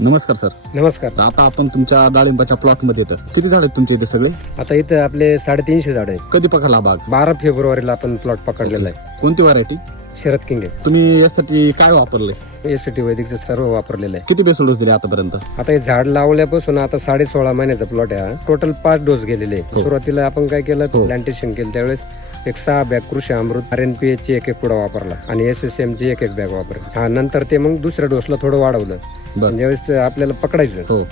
नमस्कार सर. नमस्कार. आता आपण तुमच्या डाळिंबाच्या प्लॉट मध्ये येतं. किती झाड आहेत तुमच्या इथे सगळे? आता इथं आपले 350 झाड आहे. कधी पकडला बाग? 12 फेब्रुवारीला आपण प्लॉट पकडलेला आहे. कोणती व्हरायटी? शरद किंग आहे. तुम्ही यासाठी काय वापरले? एसटी वैदिकचं सर्व वापरलेलं आहे. किती बेसल डोस दिले आतापर्यंत? आता हे झाड लावल्यापासून आता 16.5 महिन्याचा प्लॉट आहे. टोटल 5 डोस गेलेले आहे. हो. सुरुवातीला आपण काय केलं, हो. प्लांटेशन केलं त्यावेळेस एक 6 बॅग कृषी अमृत RNPH ची एक पुडा वापरला आणि SSM ची एक बॅग वापरली. हा नंतर ते मग दुसऱ्या डोसला थोडं वाढवलं. बरं. ज्यावेळेस आपल्याला पकडायचं हो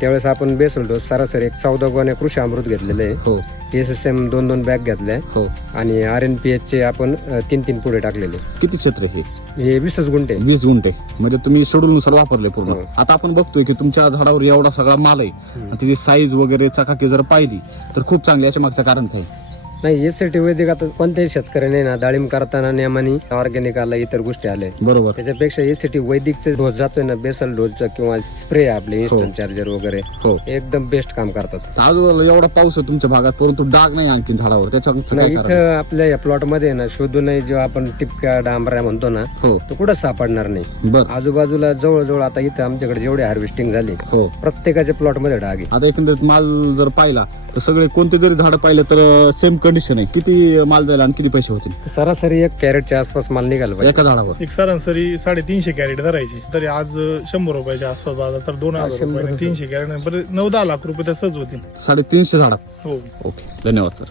त्यावेळेस आपण बेसल डोस सरासरी एक 14 गोण्या कृषी अमृत घेतलेले आहे. हो SSM 2 बॅग घेतल्या हो. आणि RNPH चे आपण 3 पुढे टाकलेले. किती क्षेत्र हे? हे 20 गुंठे. 20 गुंठे. म्हणजे तुम्ही शेड्यूल नुसार वापरले पूर्ण. हो. आता आपण बघतोय की तुमच्या झाडावर एवढा सगळा माल आहे. आणि त्याची साईज वगैरे चकाकी जर पाहिली तर खूप चांगली. याच्या मागचं कारण काय? नाही, यासाठी वैदिक आता कोणत्याही शेतकऱ्याने ना डाळिंब करताना नियमाने ऑर्गॅनिक आला, इतर गोष्टी आल्या. बरोबर. त्याच्यापेक्षा यासाठी वैदिकचे डोस जातोय ना, बेसल डोसचा किंवा स्प्रे आपले इन्स्टंट चार्जर वगैरे हो. एकदम बेस्ट काम करतात. आजूबाजूला एवढा पाऊस आहे तुमच्या भागात, परंतु डाग नाही आणखी झाडावर. त्याच्या मागचं काय नाही, कारण? इथं आपल्या या प्लॉट मध्ये ना शोधूनही जो आपण टिपक्या डांबऱ्या म्हणतो ना, हो तो कुठं सापडणार नाही. बर. आजूबाजूला जवळजवळ आता इथं आमच्याकडे जेवढे हार्वेस्टिंग झाली हो. प्रत्येकाच्या प्लॉट मध्ये डाग आहे. आता एकंदरीत माल जर पाहिला तर सगळे कोणते जरी झाड पाहिलं तर सेम कंडिशन आहे. किती माल जाईल आणि किती पैसे होतील? सरासरी 1 कॅरेटच्या आसपास माल निघाला पाहिजे एका झाडावर. एक सरासरी 350 कॅरेट धरायची तरी आज 100 रुपयाच्या आसपास बाजार, तर 2000 रुपये 300 कॅरेट 9-10 लाख रुपये तसंच होतील. 350 झाडात. हो. ओके, धन्यवाद सर.